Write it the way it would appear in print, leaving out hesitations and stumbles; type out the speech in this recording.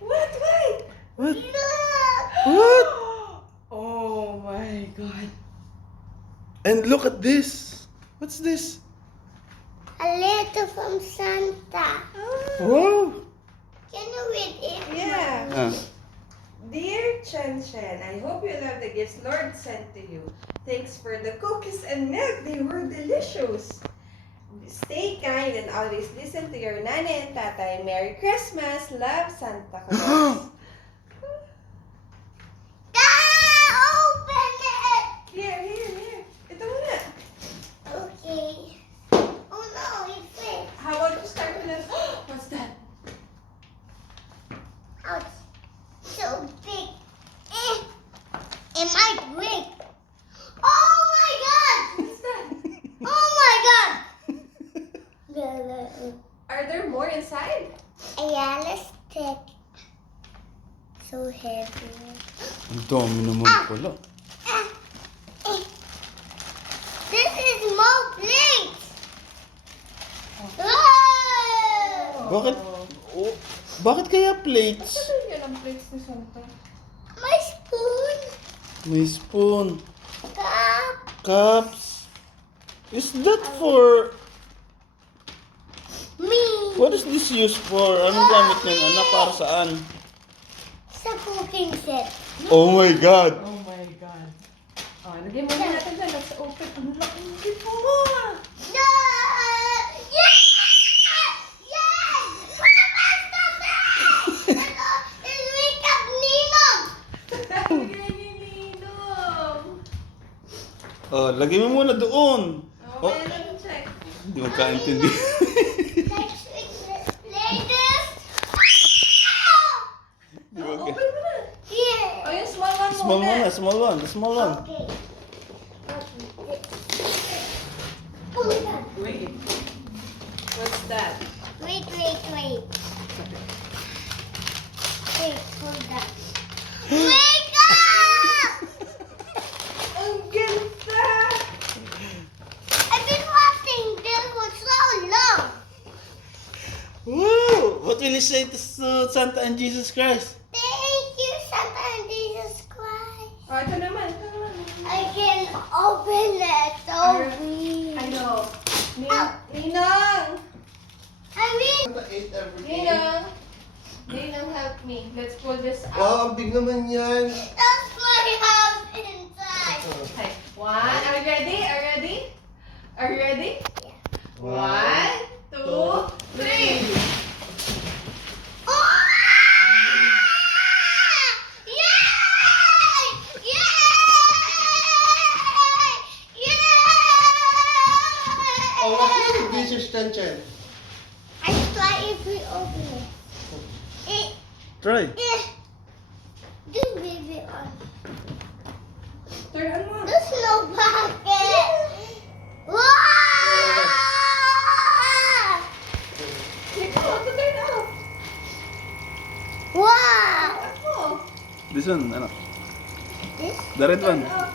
What? Why? What? Look! What? Oh my God. And look at this. What's this? A letter from Santa. Wow. Can you read it? Yeah. Ah. Dear Chen Chen, I hope you love the gifts Lord sent to you. Thanks for the cookies and milk. They were delicious. Stay kind and always listen to your nanny and tatay. Merry Christmas. Love, Santa Claus. Open it! Here. Ito muna. Okay. Oh no, it's fake. How about you start with this? What's that? Ouch. So big. It might break. Oh my god! What's that? Oh my god! Are there more inside? Yeah, let's take. So heavy. Ang dami naman pala. This is more plates. Whoa! Bakit? Oh, bakit kaya plates? Ano yun ang plates ni Santa? My spoon. May spoon. Cup. Cups. Is that for... Me. What is this used for? Anong gamit niyan, anak? Para saan? Sa cooking set. Oh my God! Oh my God. Oh, lagay mo na natin dyan. Let's open. Ang laking gift mo. No! Yes! Yes! Stop that! It's wake up Ninong! Lagay ni Ninong. Oh, lagay mo muna doon. Oh, let me check. Hindi magkaintindi. Let's play this. Di Oh, magka- open mo na. Yeah. Oh, yung small one Small muna. one na, small one. The small one. Okay. Oh my god. Wait. What's that? Wait. Wait, hold on. Wake up! Ang ganda! I've been watching this for so long. Wow! What will you say to Santa and Jesus Christ? Thank you, Santa and Jesus Christ. Oh, ito naman. I can open it. So weird. I know. Ow. Ninong! I mean, Ninong, help me. Let's pull this out. Wow, ang big naman yan. that's my house inside. Okay. One. Are you ready? Are you ready? Yeah. 1, 2, 3. Oh! Yay! Yay! Yay! Oh, actually, this is tension. I try if we open it. Try. Do baby on. Turn on mo. There's no bucket. Wow! Click mo to turn off. Wow! Ako. This one, ano? This? The red one. Turn off.